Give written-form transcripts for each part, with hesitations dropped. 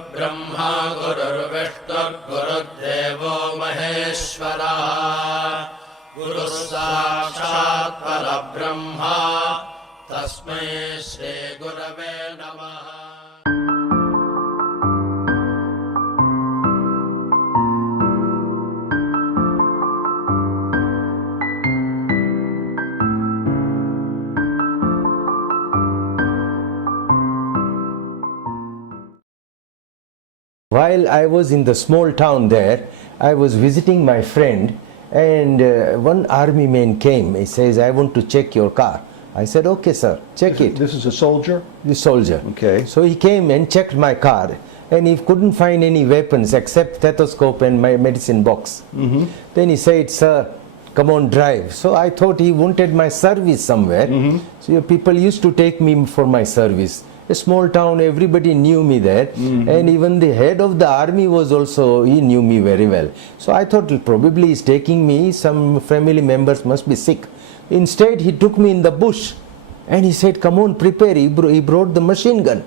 गुरुर्ब्रह्मा गुरुर्विष्णुर्गुरुर्देवो महेश्वरः गुरुः साक्षात् परब्रह्मा तस्मै श्रीगुरवे नमः. While I was in the small town there, I was visiting my friend, and one army man came. He says, "I want to check your car." I said, "Okay, sir, check it." This is a soldier? The soldier. Okay. So he came and checked my car, and he couldn't find any weapons except stethoscope and my medicine box. Then he said, "Sir, come on, drive." So I thought he wanted my service somewhere. So people used to take me for my service. A small town, everybody knew me there, and even the head of the army was also, he knew me very well. So I thought probably he's taking me, some family members must be sick. Instead, he took me in the bush and he said, "Come on, prepare." He brought the machine gun.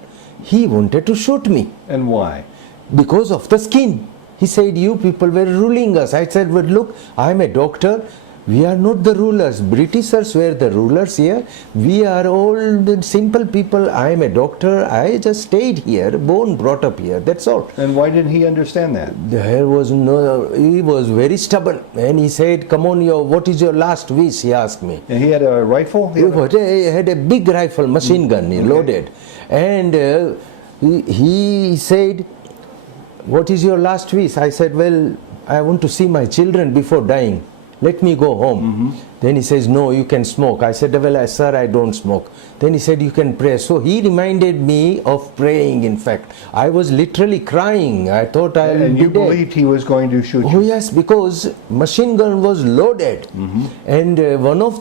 He wanted to shoot me. And why? Because of the skin. He said, "You people were ruling us." I said, "But look, I'm a doctor. We are not the rulers. Britishers were the rulers here. We are all the simple people. I am a doctor. I just stayed here, born, brought up here. That's all." And why didn't he understand that? There was no, he was very stubborn. And he said, "Come on, what is your last wish?" He asked me. And he had a rifle? He had a big rifle, machine gun, loaded. And he said, "What is your last wish?" I said, "Well, I want to see my children before dying. Let me go home." Then he says, "No, you can smoke." I said, "Well, sir, I don't smoke." Then he said, "You can pray." So he reminded me of praying, in fact. I was literally crying. I thought I would And be you dead. believed he was going to shoot Oh you? yes, because machine gun was loaded, and one of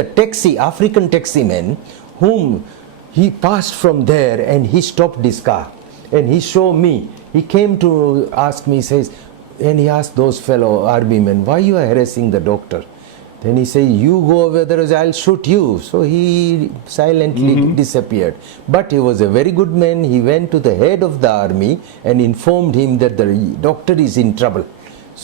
the taxi, African taxi men, whom he passed from there, and he stopped his car, and he showed me. He came to ask me, says, and he asked those fellow army men, "Why you are harassing the doctor?" Then he said, "You go over, otherwise I'll shoot you." So he silently disappeared. But he was a very good man. He went to the head of the army and informed him that the doctor is in trouble.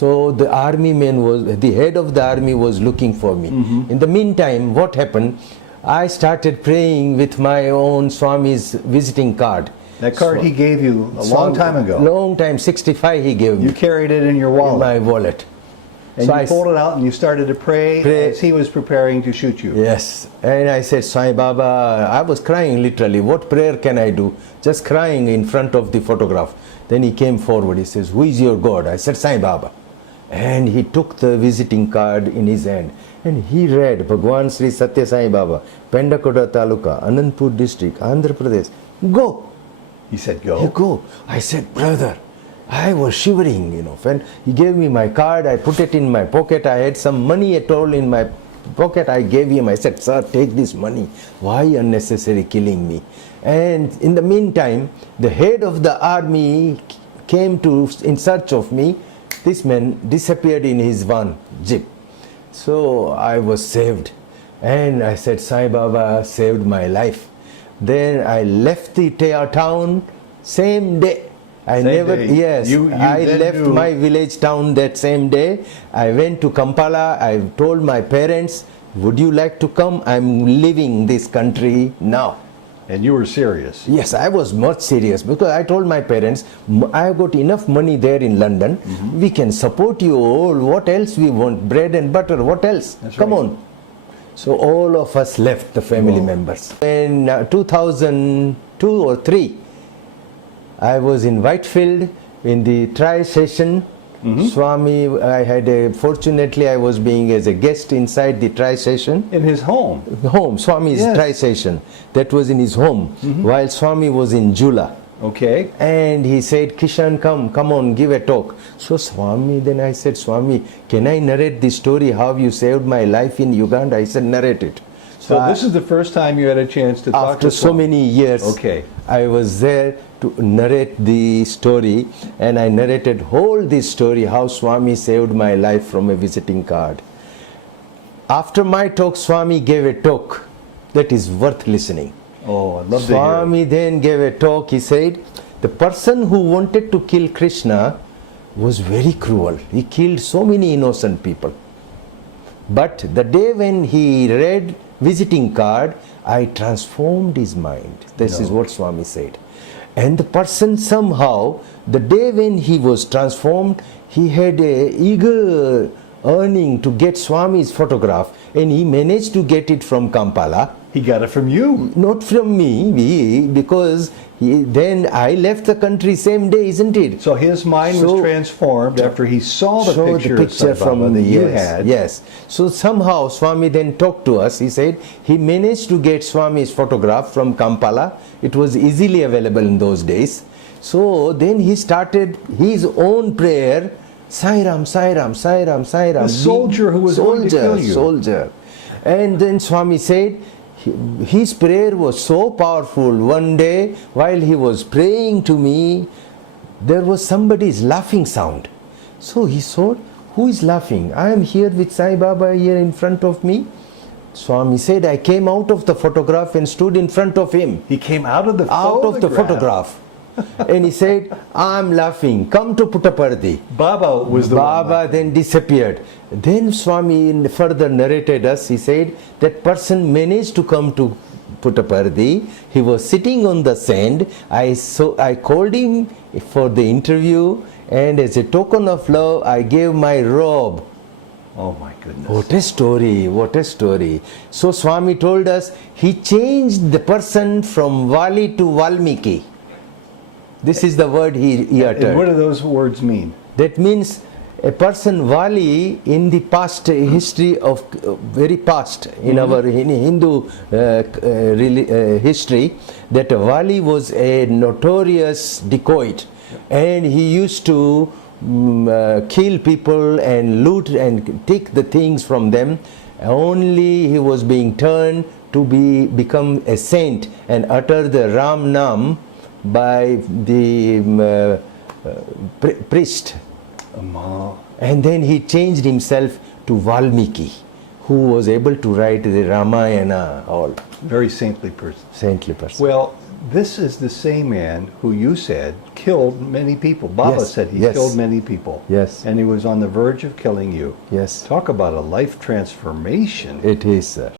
So the head of the army was looking for me. In the meantime, what happened? I started praying with my own Swami's visiting card. That card he gave you a long time ago. Long time, 65 he gave me. You carried it in your In wallet. my wallet. And So you I pulled it out and you started to pray as he was preparing to shoot you. Yes. And I said, "Sai Baba," I was crying literally. "What prayer can I do?" Just crying in front of the photograph. Then he came forward. He says, "Who is your God?" I said, "Sai Baba." And he took the visiting card in his hand. And he read, "Bhagwan Sri Satya Sai Baba, Pendakoda Taluka, Anandpur district, Andhra Pradesh. Go." He said, You "Go." go. I said, "Brother," I was shivering, And he gave me my card. I put it in my pocket. I had some money at all in my pocket. I gave him. I said, "Sir, take this money. Why unnecessary killing me?" And in the meantime, the head of the army came in search of me. This man disappeared in his van, jeep. So I was saved. And I said, "Sai Baba saved my life." Then I left the town same day. I Same never, day. yes, You I then left knew- my village town that same day. I went to Kampala. I told my parents, "Would you like to come? I'm leaving this country now." And you were serious. Yes, I was much serious because I told my parents, "I got enough money there in London. We can support you all. What else we want? Bread and butter. What else? That's Come right. on." So all of us left, the family Wow. members. In 2002 or 3, I was in Whitefield in the tri-session. Swami, fortunately I was being as a guest inside the tri-session. In his home. Home, Swami's Yes. tri-session. That was in his home, while Swami was in Jula. Okay. And he said, "Kishan, come on, give a talk." So then I said, "Swami, can I narrate the story how you saved my life in Uganda?" I said, "Narrate it." So this is the first time you had a chance to talk After to so Swami. many years, Okay. I was there to narrate the story, and I narrated whole this story, how Swami saved my life from a visiting card. After my talk, Swami gave a talk that is worth listening. Oh, I'd love to hear it. Swami then gave a talk. He said, The person who wanted to kill Krishna was very cruel. He killed so many innocent people. But the day when he read visiting card, I transformed his mind. This is what Swami said. And the person somehow, the day when he was transformed, he had a eager earning to get Swami's photograph, and he managed to get it from Kampala. He got it from you. Not from me, because then I left the country same day, isn't it? So his mind was So- transformed after he saw the Saw picture, of Sai Baba from that you yes, had. Yes. So somehow Swami then talked to us. He said he managed to get Swami's photograph from Kampala. It was easily available in those days. So then he started his own prayer. Sai Ram, Sai Ram, Sai Ram, Sai Ram. The soldier who was going to kill you. Soldier. And then Swami said his prayer was so powerful. One day while he was praying to me, there was somebody's laughing sound. So he thought, who is laughing? I am here with Sai Baba here in front of me. Swami said, I came out of the photograph and stood in front of him. He came out of the Photograph. And he said, I'm laughing. Come to Puttaparthi. Baba was the one. Baba then disappeared. Then Swami further narrated us. He said that person managed to come to Puttaparthi. He was sitting on the sand. I called him for the interview, and as a token of love, I gave my robe. Oh my goodness. What a story, what a story. So Swami told us he changed the person from Vali to Valmiki. This is the word he uttered. And what do those words mean? That means a person Vali in the past history of very past in our Hindu history, that Vali was a notorious dacoit, and he used to kill people and loot and take the things from them. Only he was being turned to become a saint and utter the Ram Nam by the priest. And then he changed himself to Valmiki, who was able to write the Ramayana, all. Very saintly person. Saintly person. Well, this is the same man who you said killed many people. Baba Yes, said he yes. killed many people. Yes. And he was on the verge of killing you. Yes, Talk about a life transformation. it is, sir.